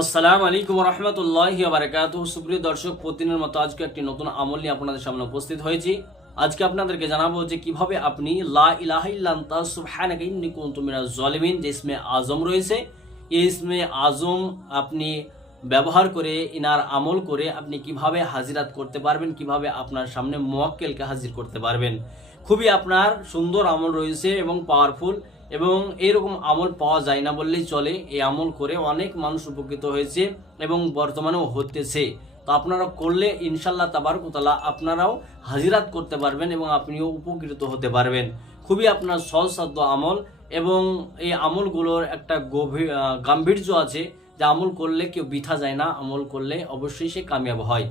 আসসালামু আলাইকুম রহমতুল্লাহ বারকাত সুপ্রিয় দর্শক, প্রতিদিনের মতো আজকে একটি নতুন আমল নিয়ে আপনাদের সামনে উপস্থিত হয়েছি। আজকে আপনাদেরকে জানাব যে কীভাবে আপনি লা ইলাহা ইল্লান্তা সুবহানাকা যে ইসমে আজম রয়েছে, এই ইসমে আজম আপনি ব্যবহার করে, ইনার আমল করে আপনি কীভাবে হাজিরাত করতে পারবেন, কীভাবে আপনার সামনে মোয়াক্কেলকে হাজির করতে পারবেন। খুবই আপনার সুন্দর আমল রয়েছে এবং পাওয়ারফুল এবং এরকম আমল পাওয়া যায় না বললেই চলে। এই আমল করে অনেক মানুষ উপকৃত হয়েছে এবং বর্তমানেও হতেছে। তো আপনারা করলে ইনশাল্লাহ তাবারকুতালা আপনারাও হাজিরাত করতে পারবেন এবং আপনিও উপকৃত হতে পারবেন। খুবই আপনার সহজসাধ্য আমল এবং এই আমলগুলোর একটা গভীর গাম্ভীর্য আছে যে আমল করলে কেউ বিথা যায় না, আমল করলে অবশ্যই সে কামিয়াব হয়।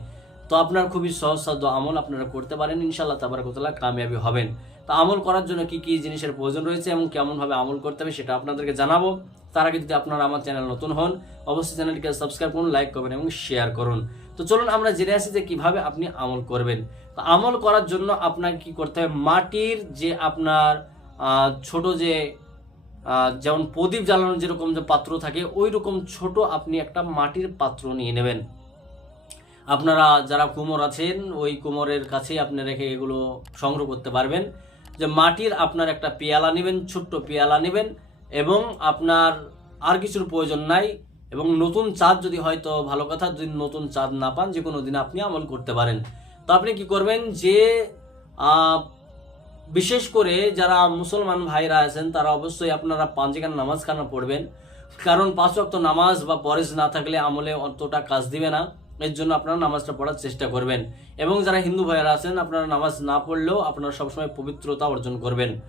তো আপনার খুবই সহজসাধ্য আমল আপনারা করতে পারেন ইনশাল্লাহ তাবারকতলা কামিয়াবি হবেন। তো আমল করার জন্য কি কি জিনিসের প্রয়োজন রয়েছে এবং কেমন ভাবে আমল করতে হবে সেটা আপনাদেরকে জানাব। তার আগে যদি আপনারা আমার চ্যানেল নতুন হন, অবশ্যই চ্যানেলটিকে সাবস্ক্রাইব করুন লাইক করবেন এবং শেয়ার করুন। তো চলুন আমরা জেনে আসি যে কীভাবে আপনি আমল করবেন। তো আমল করার জন্য আপনাকে কি করতে হবে? মাটির যে আপনার ছোট যে যেমন প্রদীপ জ্বালানোর যেরকম যে পাত্র থাকে ওই রকম ছোট আপনি একটা মাটির পাত্র নিয়ে নেবেন। আপনারা যারা কুমোর আছেন, ওই কুমোরের কাছেই আপনি রেখে এগুলো সংগ্রহ করতে পারবেন। যে মাটির আপনার একটা পেয়ালা নেবেন, ছোট্ট পেয়ালা নেবেন এবং আপনার আর কিছুর প্রয়োজন নাই এবং নতুন চাঁদ যদি হয়তো ভালো কথা, যদি নতুন চাঁদ না পান যে কোনো দিন আপনি আমল করতে পারেন। তো আপনি কি করবেন যে বিশেষ করে যারা মুসলমান ভাইরা আছেন, তারা অবশ্যই আপনারা পাঞ্জিকান নামাজ খানা পড়বেন। কারণ পাঁচ ওয়াক্ত নামাজ বা পরেজ না থাকলে আমলে অতটা কাজ দিবে না। এর জন্য আপনারা নামাজটা পড়ার চেষ্টা করবেন। এবং যারা হিন্দু ভাইয়েরা আছেন, আপনারা নামাজ না পড়লেও আপনারা সবসময় পবিত্রতা অর্জন করবেন।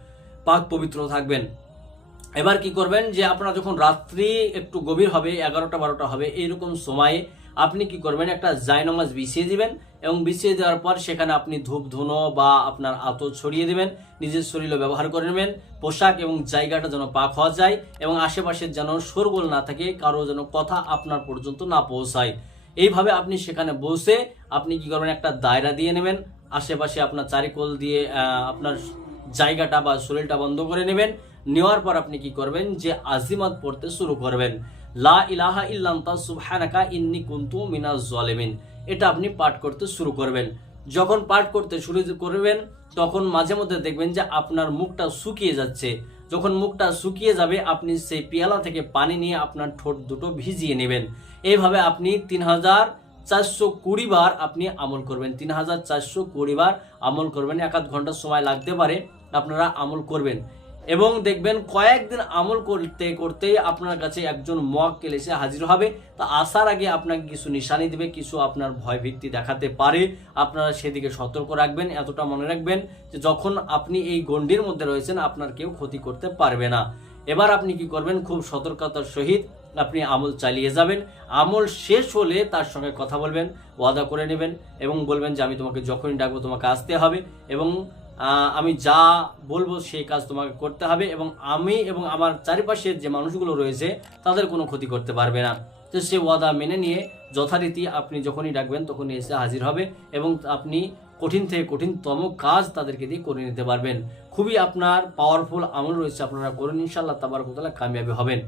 পাক পবিত্র থাকবেন। এবার কি করবেন যে আপনারা যখন রাত্রি একটু গভীর হবে, এগারোটা, বারোটা হবে, এইরকম সময়ে আপনি কি করবেন, একটা জায়নামাজ বিছিয়ে দিবেন এবং বিছিয়ে দেওয়ার পর সেখানে আপনি ধূপ ধুনো বা আপনার আতো ছড়িয়ে দিবেন, নিজের শরীরও ব্যবহার করে নেবেন, পোশাক এবং জায়গাটা যেন পাক হওয়া যায় এবং আশেপাশের যেন শোরগোল না থাকে, কারও যেন কথা আপনার পর্যন্ত না পৌঁছায়। এইভাবে আপনি সেখানে বসে আপনি কি করবেন? একটা দায়রা দিয়ে নেবেন। আশেপাশে আপনার চারিকোল দিয়ে আপনার জায়গাটা বা শরীরটা বন্ধ করে নেবেন। নেওয়ার পর আপনি কি করবেন? যে আজিমাত পড়তে শুরু করবেন। লা ইলাহা ইল্লান্তা সুবহানাকা ইন্নি কুনতু মিনাজ জালিমিন। এটা আপনি পাঠ করতে শুরু করবেন। যখন পাঠ করতে শুরু করবেন, তখন মাঝে মধ্যে দেখবেন যে আপনার মুখটা শুকিয়ে যাচ্ছে। যখন মুখটা শুকিয়ে যাবে, আপনি সেই পেয়ালা থেকে পানি নিয়ে আপনার ঠোঁট দুটো ভিজিয়ে নেবেন। এইভাবে আপনি তিন হাজার চারশো কুড়ি বার আপনি আমল করবেন। তিন হাজার চারশো কুড়ি বার আমল করবেন। এক আধ ঘণ্টা সময় লাগতে পারে আপনারা আমল করবেন। এবং দেখবেন কয়েকদিন আমল করতে, করতেই আপনার কাছে একজন মোয়াক্কেল এসে হাজির হবে। তা আসার আগে আপনাকে কিছু নিশানি দেবে, কিছু আপনার ভয় ভীতি দেখাতে পারে। আপনারা সেদিকে সতর্ক রাখবেন, এতটা মনে রাখবেন যে যখন আপনি এই গণ্ডির মধ্যে রয়েছেন, আপনার কেউ ক্ষতি করতে পারবে না। এবার আপনি কি করবেন? খুব সতর্কতার সহিত আপনি আমল চালিয়ে যাবেন। আমল শেষ হলে তার সঙ্গে কথা বলবেন, ওয়াদা করে নেবেন এবং বলবেন যে, আমি তোমাকে যখনই ডাকবো, তোমাকে আসতে হবে। এবং আমি যা বলব সেই কাজ তোমাকে করতে হবে এবং আমি এবং আমার চারিপাশের যে মানুষগুলো রয়েছে, তাদের কোনো ক্ষতি করতে পারবে না। তো সে ওয়াদা মেনে নিয়ে যথারীতি আপনি যখনই ডাকবেন, তখনই এসে হাজির হবে এবং আপনি কঠিন থেকে কঠিনতম কাজ তাদেরকে দিয়ে করে নিতে পারবেন। খুবই আপনার পাওয়ারফুল আমল রয়েছে, আপনারা করুন ইনশাল্লাহ তাবারকতলা কামিয়াবি হবেন।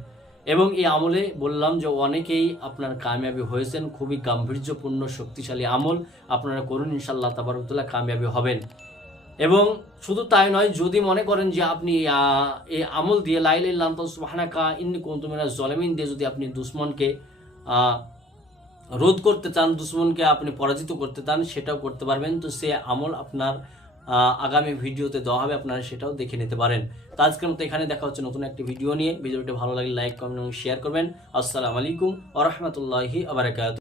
এবং এই আমলে বললাম যে অনেকেই আপনার কামিয়াবি হয়েছেন, খুবই গাম্ভীর্যপূর্ণ, শক্তিশালী আমল, আপনারা করুন ইনশাল্লাহ তাবারকতলা কামিয়াবি হবেন। এবং শুধু তাই নয়, যদি মনে করেন যে আপনি এই আমল দিয়ে লাইলাম তো সুবহানাকা ইন্নি কুনতুমিনা জলেমিন দিয়ে যদি আপনি দুশ্মনকে রোধ করতে চান, দুশ্মনকে আপনি পরাজিত করতে চান, সেটাও করতে পারবেন। তো সে আমল আপনার আগামী ভিডিওতে দেওয়া হবে, আপনারা সেটাও দেখে নিতে পারেন। তো আজকের মতো এখানে দেখা হচ্ছে নতুন একটি ভিডিও নিয়ে। ভিডিওটি ভালো লাগলে লাইক, কমেন্ট এবং শেয়ার করবেন। আসসালামু আলাইকুম আ রহমতুল্লাহি আবরাকাত